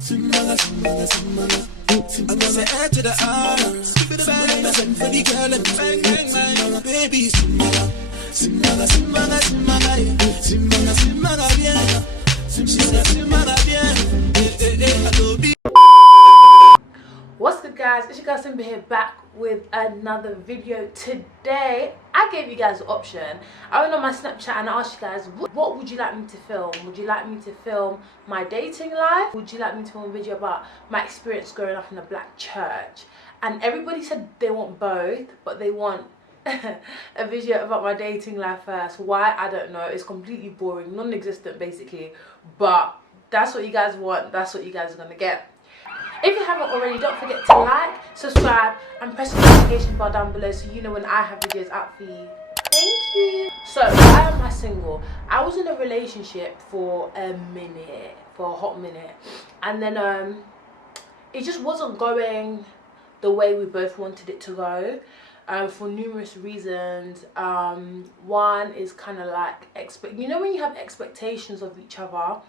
Simbaga, simbaga, simbaga. I'm gonna add to the honor. For the band and for the girl and bang, bang, bang. Baby, simbaga, simbaga, simbaga, simbaga, simbaga, simbaga, bien. Simbaga, simbaga, bien. I love you. What's good, guys? It's your girl Simba here, back with another video. Today I gave you guys an option. I went on my Snapchat and I asked you guys, what would you like me to film? Would you like me to film my dating life? Would you like me to film a video about my experience growing up in a black church? And everybody said they want both, but they want a video about my dating life first. Why? I don't know. It's completely boring, non-existent basically, but that's what you guys want. That's what you guys are gonna get. If you haven't already, don't forget to like, subscribe and press the notification bar down below so you know when I have videos out for you. Thank you. So, why am I single? I was in a relationship for a hot minute, and then it just wasn't going the way we both wanted it to go, for numerous reasons. One is kind of like, you know when you have expectations of each other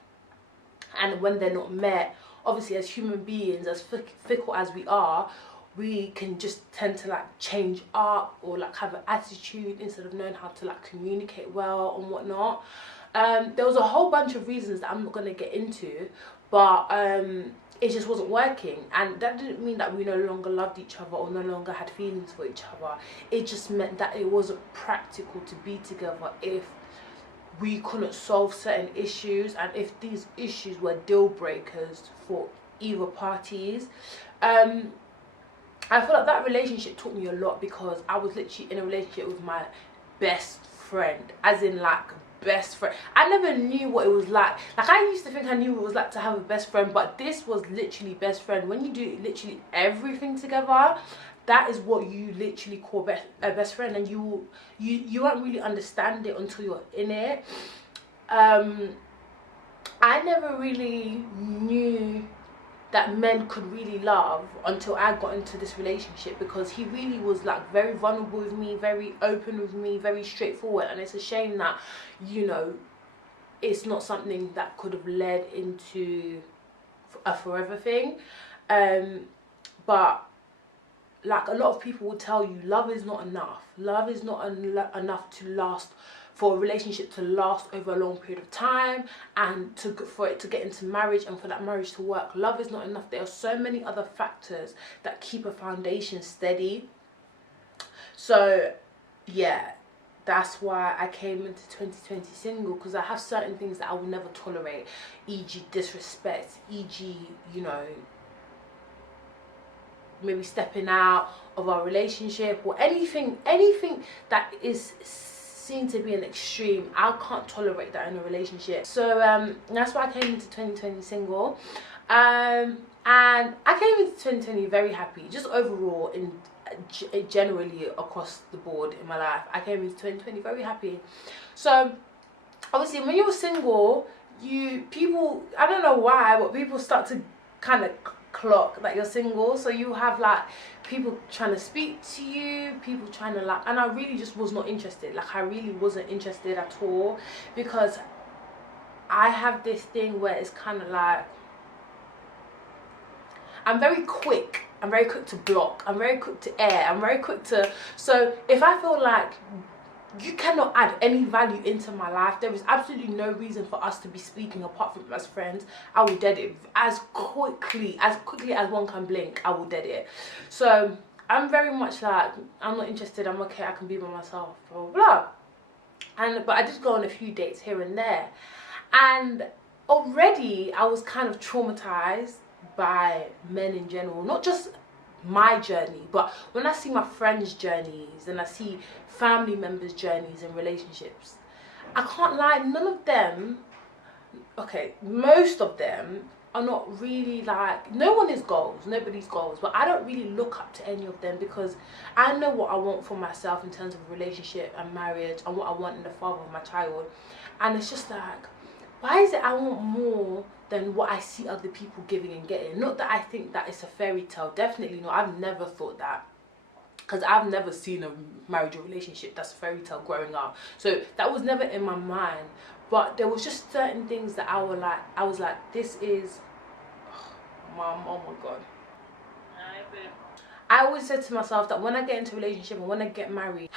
and when they're not met, obviously as human beings, as fickle as we are, we can just tend to like change up or like have an attitude instead of knowing how to like communicate well and whatnot. There was a whole bunch of reasons that I'm not going to get into, but it just wasn't working, and that didn't mean that we no longer loved each other or no longer had feelings for each other. It just meant that it wasn't practical to be together if we couldn't solve certain issues, and if these issues were deal breakers for either parties. I feel like that relationship taught me a lot, because I was literally in a relationship with my best friend, as in like best friend. I never knew what it was like. Like, I used to think I knew what it was like to have a best friend, but this was literally best friend. When you do literally everything together, that is what you literally call a best friend, and you won't really understand it until you're in it. I never really knew that men could really love until I got into this relationship, because he really was like very vulnerable with me, very open with me, very straightforward. And it's a shame that, you know, it's not something that could have led into a forever thing. But like, a lot of people will tell you love is not enough. Love is not enough to last, for a relationship to last over a long period of time, and for it to get into marriage and for that marriage to work. Love is not enough. There are so many other factors that keep a foundation steady. So yeah, that's why I came into 2020 single, because I have certain things that I will never tolerate, e.g. disrespect, e.g. you know, maybe stepping out of our relationship, or anything that is seen to be an extreme. I can't tolerate that in a relationship. So that's why I came into 2020 single, and I came into 2020 very happy, just overall, in generally across the board in my life. I came into 2020 very happy. So obviously when you're single, people, I don't know why, but people start to kind of clock that you're single. So you have like people trying to speak to you, people trying to like, and I really just was not interested. Like, I really wasn't interested at all, because I have this thing where it's kind of like, I'm very quick to block, I'm very quick to air, I'm very quick to, so if I feel like you cannot add any value into my life, there is absolutely no reason for us to be speaking apart from as friends, I will dead it as quickly as one can blink. I will dead it. So I'm very much like, I'm not interested, I'm okay, I can be by myself, blah blah blah. But I did go on a few dates here and there, and already I was kind of traumatized by men in general, not just my journey, but when I see my friends' journeys and I see family members' journeys in relationships, I can't lie, none of them, okay, most of them are not really like, no one is goals, nobody's goals, but I don't really look up to any of them, because I know what I want for myself in terms of relationship and marriage, and what I want in the father of my child. And it's just like, why is it I want more than what I see other people giving and getting? Not that I think that it's a fairy tale, definitely not. I've never thought that, because I've never seen a marriage or relationship that's a fairy tale growing up. So that was never in my mind. But there was just certain things that I was like, this is mom, oh my god. I always said to myself that when I get into a relationship and when I get married,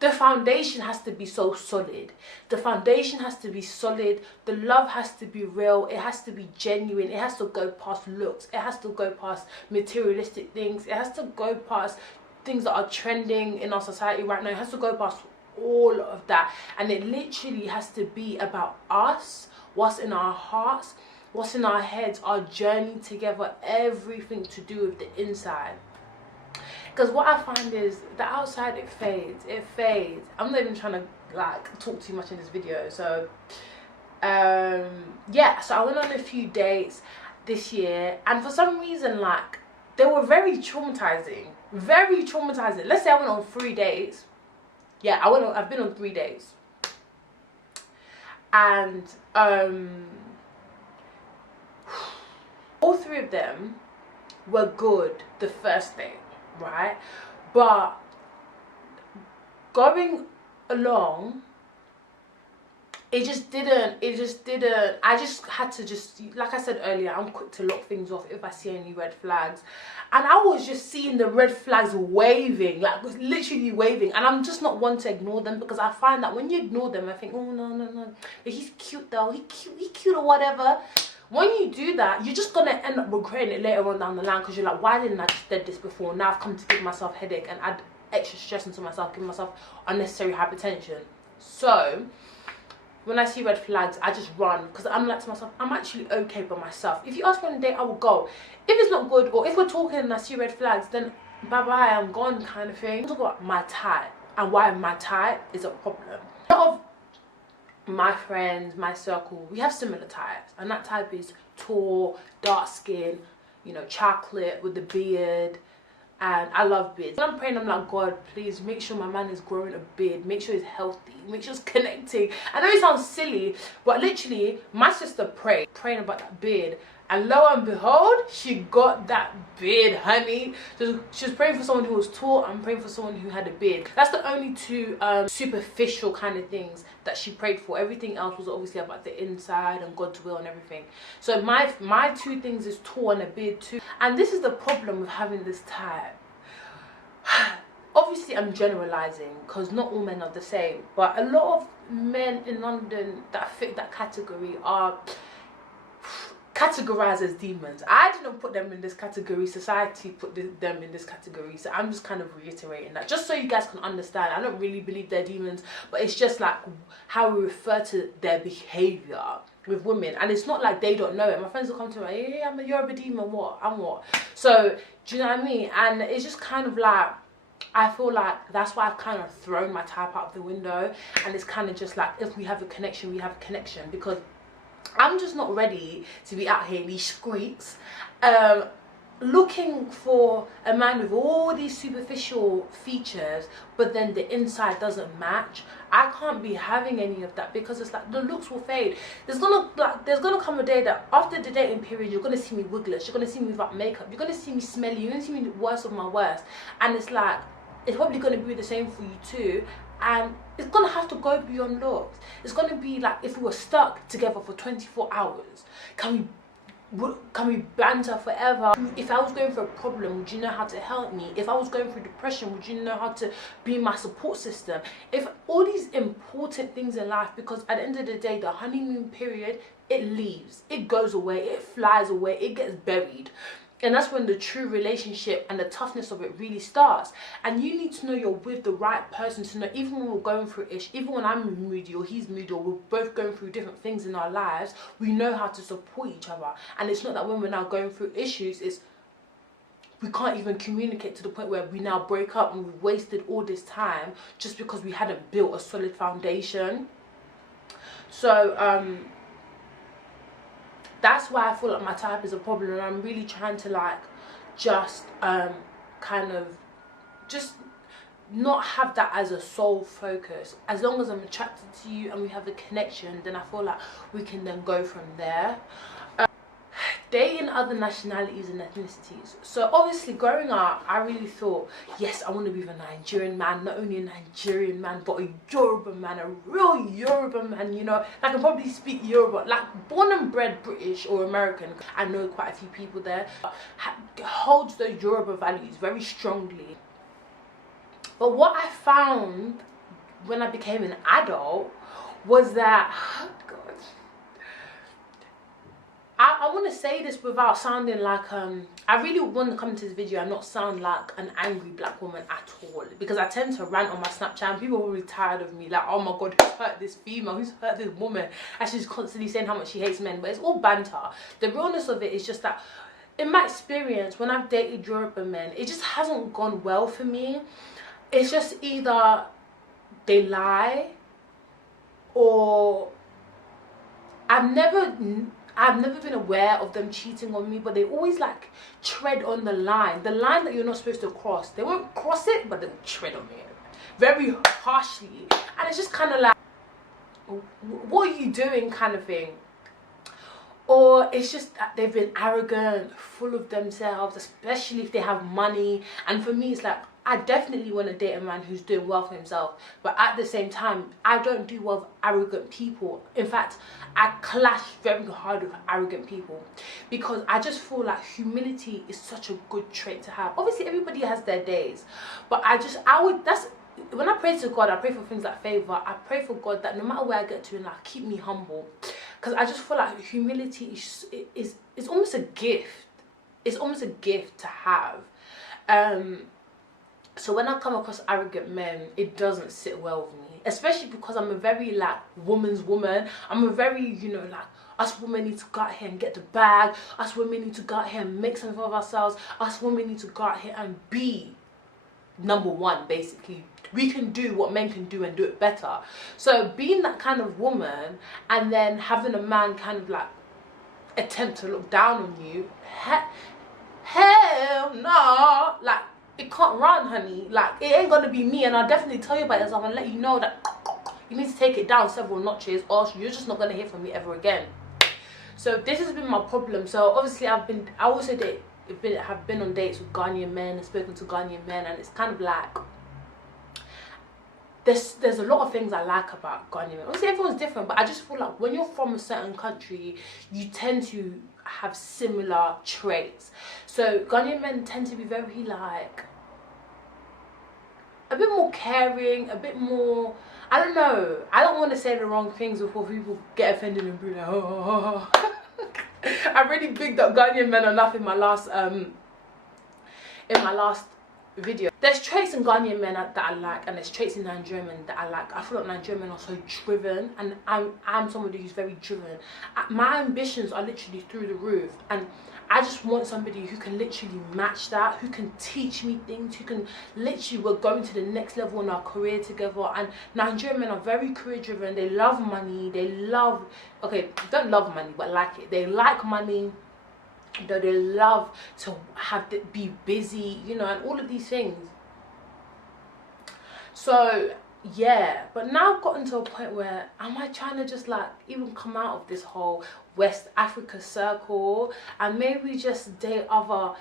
the foundation has to be so solid. The foundation has to be solid. The love has to be real. It has to be genuine. It has to go past looks. It has to go past materialistic things. It has to go past things that are trending in our society right now. It has to go past all of that. And it literally has to be about us, what's in our hearts, what's in our heads, our journey together, everything to do with the inside. Because what I find is the outside, it fades. I'm not even trying to like talk too much in this video. So yeah, so I went on a few dates this year, and for some reason, like, they were very traumatizing. Let's say I went on 3 dates. Yeah, I've been on 3 dates, and all 3 of them were good the first date, right? But going along, it just didn't, I just had to just, like I said earlier, I'm quick to lock things off if I see any red flags. And I was just seeing the red flags waving, like literally waving. And I'm just not one to ignore them, because I find that when you ignore them, I think, oh no, he's cute though, he cute or whatever. When you do that, you're just gonna end up regretting it later on down the line, because you're like, why didn't I just did this before? Now I've come to give myself a headache and add extra stress into myself, give myself unnecessary hypertension. So when I see red flags, I just run, because I'm like to myself, I'm actually okay by myself. If you ask me on a date, I will go. If it's not good, or if we're talking and I see red flags, then bye bye, I'm gone, kind of thing. Talk about my type and why my type is a problem. A lot of my friends, my circle, we have similar types, and that type is tall, dark skin, you know, chocolate with the beard. And I love beards. When I'm praying, I'm like, God, please make sure my man is growing a beard, make sure he's healthy, make sure he's connecting. I know it sounds silly, but literally my sister praying about that beard, and lo and behold, she got that beard, honey. So she was praying for someone who was tall, I'm praying for someone who had a beard. That's the only 2 superficial kind of things that she prayed for. Everything else was obviously about the inside and God's will and everything. So my 2 things is tall and a beard too. And this is the problem with having this type. Obviously I'm generalizing, because not all men are the same, but a lot of men in London that fit that category are categorized as demons. I didn't put them in this category, society put them in this category, so I'm just kind of reiterating that just so you guys can understand. I don't really believe they're demons, but it's just like how we refer to their behavior with women. And it's not like they don't know it. My friends will come to me, hey, you're a demon, what? I'm what? So do you know what I mean? And it's just kind of like, I feel like that's why I've kind of thrown my type out the window, and it's kind of just like, if we have a connection, we have a connection, because I'm just not ready to be out here in these streets looking for a man with all these superficial features, but then the inside doesn't match. I can't be having any of that, because it's like the looks will fade. There's gonna come a day that after the dating period, you're gonna see me wigless, you're gonna see me without makeup, you're gonna see me smelly, you're gonna see me worst of my worst. And it's like, it's probably gonna be the same for you too. And it's gonna have to go beyond looks. It's gonna be like, if we were stuck together for 24 hours, can we banter forever? If I was going through a problem, would you know how to help me? If I was going through depression, would you know how to be my support system? If all these important things in life, because at the end of the day, the honeymoon period, it leaves, it goes away, it flies away, it gets buried. And that's when the true relationship and the toughness of it really starts. And you need to know you're with the right person to know, even when we're going through ish, even when I'm moody or he's moody, or we're both going through different things in our lives, we know how to support each other. And it's not that when we're now going through issues, it's we can't even communicate to the point where we now break up and we've wasted all this time just because we hadn't built a solid foundation. So that's why I feel like my type is a problem, and I'm really trying to like just kind of just not have that as a sole focus. As long as I'm attracted to you and we have a connection, then I feel like we can then go from there. dating other nationalities and ethnicities. So obviously growing up, I really thought, yes, I want to be with a Nigerian man, not only a Nigerian man, but a Yoruba man, a real Yoruba man, you know. I can probably speak Yoruba, like born and bred British or American. I know quite a few people there. Holds those Yoruba values very strongly. But what I found when I became an adult was that, oh God, I want to say this without sounding like I really want to come into this video and not sound like an angry black woman at all, because I tend to rant on my Snapchat and people are really tired of me, like, oh my God, who's hurt this female, who's hurt this woman, and she's constantly saying how much she hates men. But it's all banter. The realness of it is just that in my experience, when I've dated Yoruba men, it just hasn't gone well for me. It's just either they lie, or I've never been aware of them cheating on me, but they always like tread on the line that you're not supposed to cross. They won't cross it, but they'll tread on it very harshly, and it's just kind of like, what are you doing, kind of thing. Or it's just that they've been arrogant, full of themselves, especially if they have money. And for me, it's like, I definitely want to date a man who's doing well for himself, but at the same time, I don't do well with arrogant people. In fact, I clash very hard with arrogant people, because I just feel like humility is such a good trait to have. Obviously, everybody has their days, but when I pray to God, I pray for things like favor. I pray for God that no matter where I get to in life, keep me humble, because I just feel like humility is almost a gift. It's almost a gift to have. So when I come across arrogant men, it doesn't sit well with me, especially because I'm a very like woman's woman. I'm a very, you know, like, us women need to go out here and get the bag. Us women need to go out here and make something of ourselves. Us women need to go out here and be number one, basically. We can do what men can do and do it better. So being that kind of woman and then having a man kind of like attempt to look down on you, hell no, like, it can't run, honey. Like, it ain't gonna be me, and I'll definitely tell you about this. I'm gonna let you know that you need to take it down several notches, or else you're just not gonna hear from me ever again. So this has been my problem. So obviously I also have been on dates with Ghanaian men and spoken to Ghanaian men, and it's kind of like there's a lot of things I like about Ghanaian men. Obviously everyone's different, but I just feel like when you're from a certain country, you tend to have similar traits. So Ghanaian men tend to be very like a bit more caring, a bit more, I don't know, I don't want to say the wrong things before people get offended and be like, oh. I really bigged up Ghanaian men enough in my last video. There's traits in Ghanaian men that I like, and there's traits in Nigerian men that I like. I feel like Nigerian men are so driven, and I'm somebody who's very driven. My ambitions are literally through the roof, and I just want somebody who can literally match that, who can teach me things, who can literally, we're going to the next level in our career together. And Nigerian men are very career driven. They love money. They love, okay, don't love money, but like it. They like money. They love to be busy, you know, and all of these things. So yeah, but now I've gotten to a point where am I trying to just like even come out of this whole West Africa circle and maybe just date other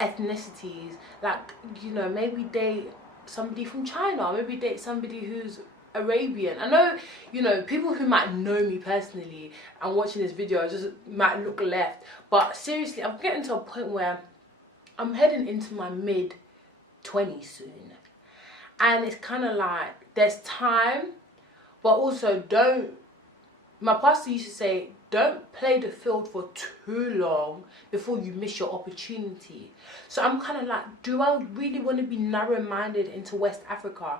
ethnicities, like, you know, maybe date somebody from China, maybe date somebody who's Arabian. I know, you know, people who might know me personally and watching this video just might look left, but seriously, I'm getting to a point where I'm heading into my mid-20s soon, and it's kind of like there's time, but also don't, my pastor used to say, don't play the field for too long before you miss your opportunity. So I'm kind of like, do I really want to be narrow-minded into West Africa?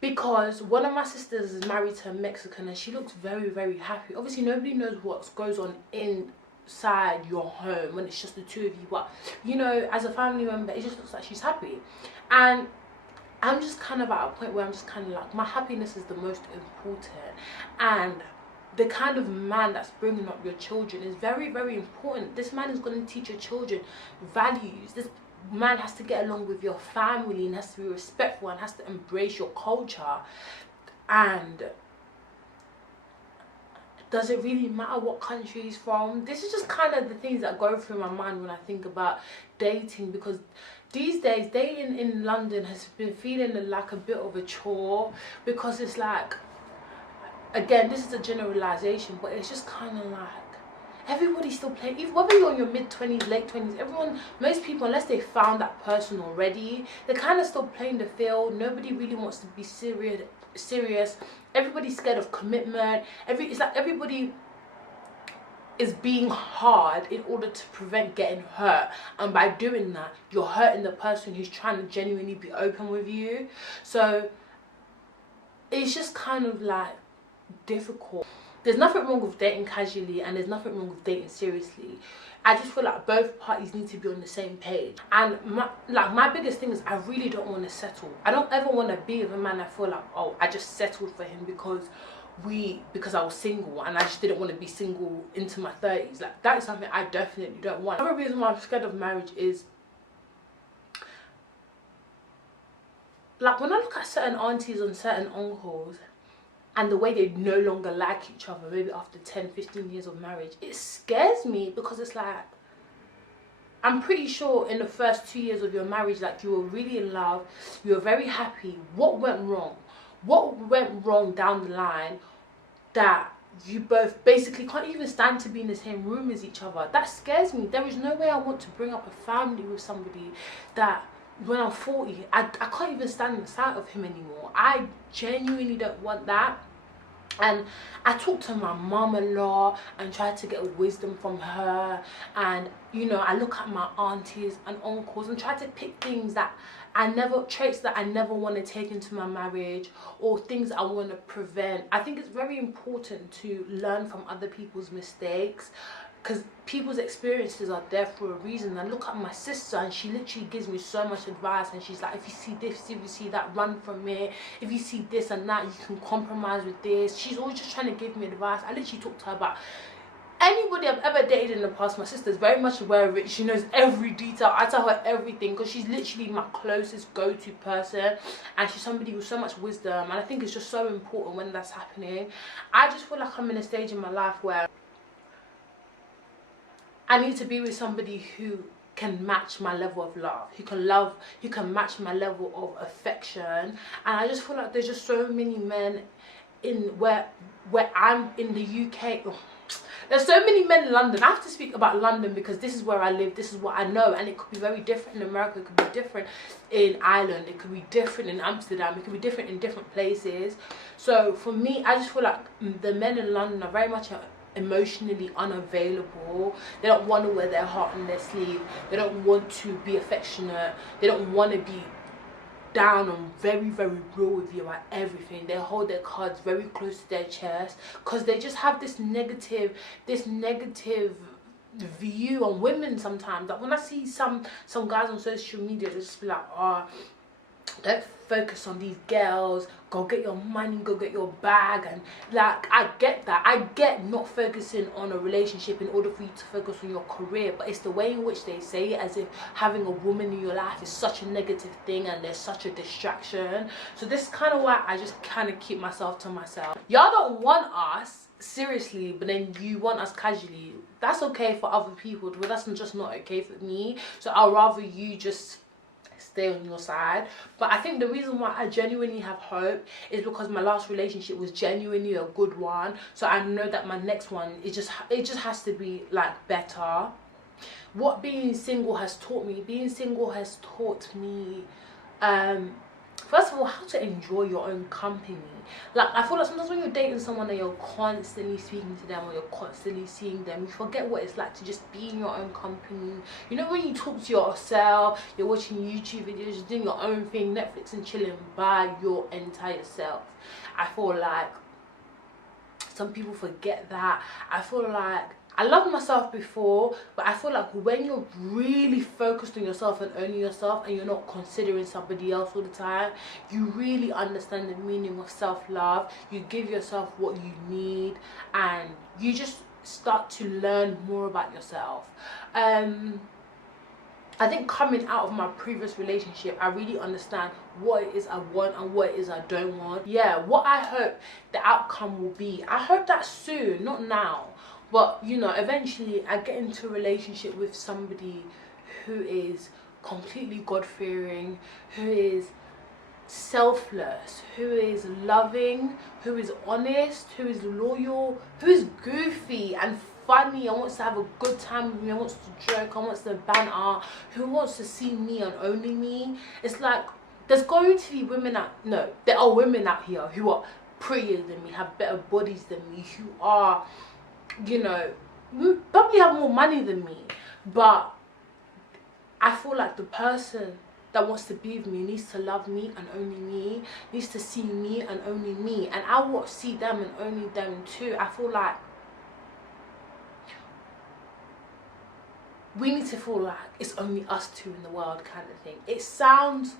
Because one of my sisters is married to a Mexican and she looks very, very happy. Obviously, nobody knows what goes on inside your home when it's just the two of you. But, you know, as a family member, it just looks like she's happy. And I'm just kind of at a point where I'm just kind of like, my happiness is the most important. And the kind of man that's bringing up your children is very, very important. This man is going to teach your children values. This man has to get along with your family and has to be respectful and has to embrace your culture. And Does it really matter what country he's from? This is just kind of the things that go through my mind when I think about dating, because these days dating in London has been feeling like a bit of a chore, because it's like, again, this is a generalization, but it's just kind of like everybody's still playing, even whether you're in your mid-20s, late 20s, most people, unless they found that person already, they're kind of still playing the field. Nobody really wants to be serious. Everybody's scared of commitment. It's like everybody is being hard in order to prevent getting hurt, and by doing that you're hurting the person who's trying to genuinely be open with you. So it's just kind of like difficult. There's nothing wrong with dating casually, and there's nothing wrong with dating seriously. I just feel like both parties need to be on the same page. And my biggest thing is, I really don't want to settle. I don't ever want to be with a man I feel like, oh, I just settled for him because I was single and I just didn't want to be single into my 30s. Like, that is something I definitely don't want. Another reason why I'm scared of marriage is, like, when I look at certain aunties and certain uncles and the way they no longer like each other, maybe after 10-15 years of marriage, it scares me, because it's like, I'm pretty sure in the first 2 years of your marriage, like, you were really in love, you were very happy. What went wrong? What went wrong down the line that you both basically can't even stand to be in the same room as each other? That scares me. There is no way I want to bring up a family with somebody that when I'm 40, I can't even stand the sight of him anymore. I genuinely don't want that. And I talk to my mum a lot and try to get wisdom from her, and you know, I look at my aunties and uncles and try to pick things that traits that I never want to take into my marriage, or things I want to prevent. I think it's very important to learn from other people's mistakes, because people's experiences are there for a reason. I look at my sister and she literally gives me so much advice, and she's like, if you see this, if you see that, run from it. If you see this and that, you can compromise with this. She's always just trying to give me advice. I literally talk to her about anybody I've ever dated in the past. My sister's very much aware of it. She knows every detail. I tell her everything, because she's literally my closest go-to person, and she's somebody with so much wisdom, and I think it's just so important when that's happening. I just feel like I'm in a stage in my life where I need to be with somebody who can match my level of love, who can match my level of affection. And I just feel like there's just so many men in where I'm in the UK. Oh, there's so many men in London. I have to speak about London because this is where I live, this is what I know, and it could be very different in America, it could be different in Ireland, it could be different in Amsterdam, it could be different in different places. So for me, I just feel like the men in London are very much emotionally unavailable. They don't want to wear their heart on their sleeve. They don't want to be affectionate. They don't want to be down and very, very real with you at everything. They hold their cards very close to their chest, because they just have this negative view on women sometimes. Like, when I see some guys on social media, they just be like, oh, don't focus on these girls, go get your money, go get your bag. And like, I get that. I get not focusing on a relationship in order for you to focus on your career, but it's the way in which they say it, as if having a woman in your life is such a negative thing and there's such a distraction. So this is kind of why I just kind of keep myself to myself. Y'all don't want us seriously, but then you want us casually. That's okay for other people, but that's just not okay for me. So I'll rather you just stay on your side. But I think the reason why I genuinely have hope is because my last relationship was genuinely a good one. So I know that my next one, it just has to be like better. What being single has taught me, first of all, how to enjoy your own company. Like, I feel like sometimes when you're dating someone and you're constantly speaking to them or you're constantly seeing them, you forget what it's like to just be in your own company. You know, when you talk to yourself, you're watching YouTube videos, you're doing your own thing, Netflix and chilling by your entire self. I feel like some people forget that. I feel like I loved myself before, but I feel like when you're really focused on yourself and owning yourself, and you're not considering somebody else all the time, you really understand the meaning of self-love. You give yourself what you need, and you just start to learn more about yourself. I think coming out of my previous relationship, I really understand what it is I want and what it is I don't want. Yeah, what I hope the outcome will be. I hope that soon, not now. But, you know, eventually I get into a relationship with somebody who is completely God-fearing, who is selfless, who is loving, who is honest, who is loyal, who is goofy and funny and wants to have a good time with me, and wants to joke, and wants to banter, who wants to see me and only me. It's like, there's going to be women out, no, there are women out here who are prettier than me, have better bodies than me, who are, you know, probably have more money than me. But I feel like the person that wants to be with me needs to love me and only me, needs to see me and only me, and I will see them and only them too. I feel like we need to feel like it's only us two in the world kind of thing. It sounds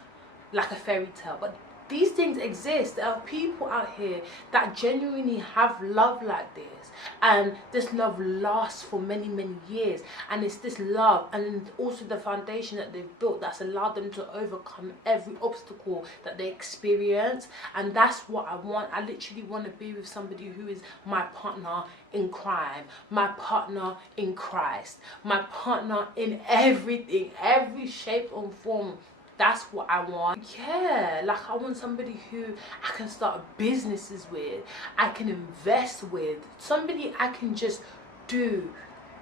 like a fairy tale, but these things exist. There are people out here that genuinely have love like this, and this love lasts for many, many years, and it's this love and also the foundation that they've built that's allowed them to overcome every obstacle that they experience. And that's what I want. I literally want to be with somebody who is my partner in crime, my partner in Christ, my partner in everything, every shape and form. That's what I want. Yeah, like I want somebody who I can start businesses with, I can invest with, somebody I can just do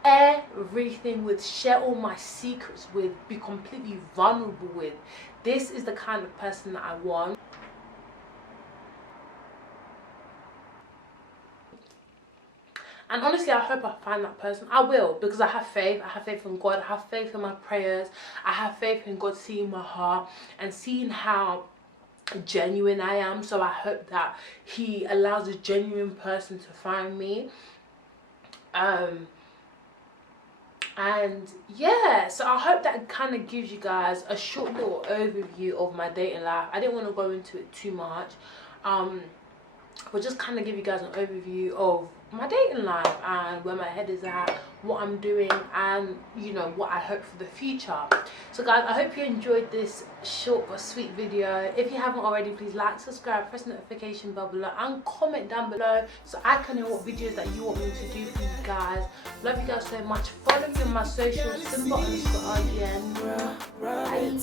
everything with, share all my secrets with, be completely vulnerable with. This is the kind of person that I want. And honestly, I hope I find that person. I will, because I have faith. I have faith in God. I have faith in my prayers. I have faith in God seeing my heart and seeing how genuine I am. So I hope that he allows a genuine person to find me. And yeah, so I hope that kind of gives you guys a short little overview of my dating life. I didn't want to go into it too much. But just kind of give you guys an overview of my dating life and where my head is at, what I'm doing, and you know what I hope for the future. So guys, I hope you enjoyed this short but sweet video. If you haven't already, please like, subscribe, press the notification bell below, and comment down below so I can know what videos that you want me to do for you guys. Love you guys so much. Follow me on my socials, Simba_RGN. Bye.